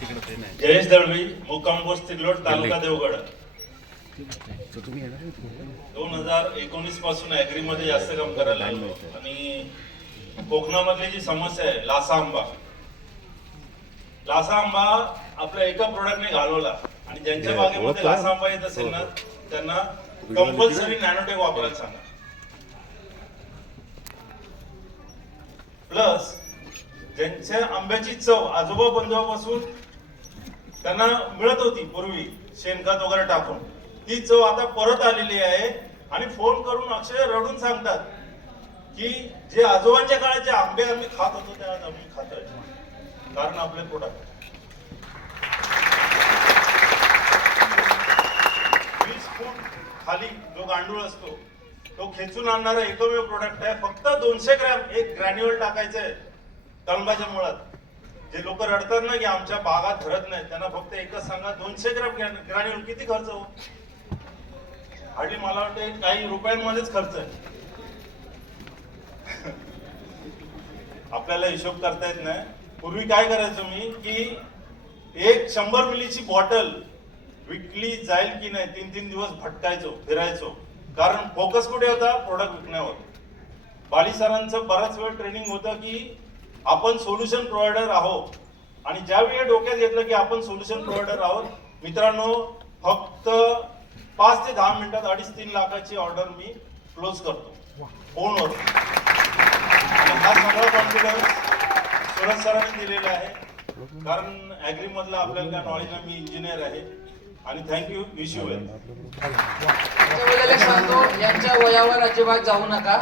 जयेश दळवी मुक्काम पोस्ट तिगलोड तालुका देवगड. दोन हजार एकोणीसपासून ऍग्री मध्ये जास्त काम करायला लागलो. आणि कोकणामधली जी समस्या आहे लासा आंबा. लासा आंबा आपल्या एका प्रोडक्टने घालवला. आणि ज्यांच्या बागेमध्ये लासा आंबा येत असेल ना त्यांना कंपल्सरी नॅनोटेक वापरायला सांगा. प्लस ज्यांच्या आंब्याची चव आजोबा बंधुपासून त्यांना मिळत होती पूर्वी शेणखत वगैरे टाकून. ती चव आता परत आलेली आहे आणि फोन करून अक्षय रडून सांगतात की जे आजोबांच्या काळाचे आंबे आम्ही खात होतो त्या आज आम्ही खातोय कारण आपले प्रोडक्ट वीस फूट खाली जो गांडूळ असतो तो खेचून आणणारा एकमेव प्रोडक्ट आहे. फक्त दोनशे ग्रॅम एक ग्रॅन्युअल टाकायचं आहे कळंबाच्या मुळात. जे लोक रडतात ना की आमच्या भागात धरत नाही त्यांना फक्त एकच सांगा दोनशे ग्रॅम ग्रॅन्युल किती खर्च हो हार्डली मला वाटतं काही रुपयांमध्येच खर्च आहे. आपल्याला हिशोब करता येत नाही. पूर्वी काय करायचो मी की एक शंभर मिलीची बॉटल विकली जाईल की नाही तीन तीन दिवस भटकायचो फिरायचो. कारण फोकस कुठे होता? प्रोडक्ट विकण्यावर. बाली सरांचं बराच वेळ ट्रेनिंग होतं की आपण सोल्युशन प्रोव्हायडर आहोत. आणि ज्यावेळी डोक्यात घेतलं की आपण सोल्युशन प्रोव्हायडर आहोत मित्रांनो फक्त पाच ते दहा मिनिटात अडीच तीन लाखाची ऑर्डर मी क्लोज करतो. फोनवर. आणि हा सगळा कॉन्फिडन्स सुरज सरांनी दिलेला आहे. कारण ऍग्री मधला आपल्याला काय नॉलेज मी इंजिनियर आहे. आणि थँक्यू विश यू वेल सांगतो यांच्या वयावर अजिबात जाऊ नका.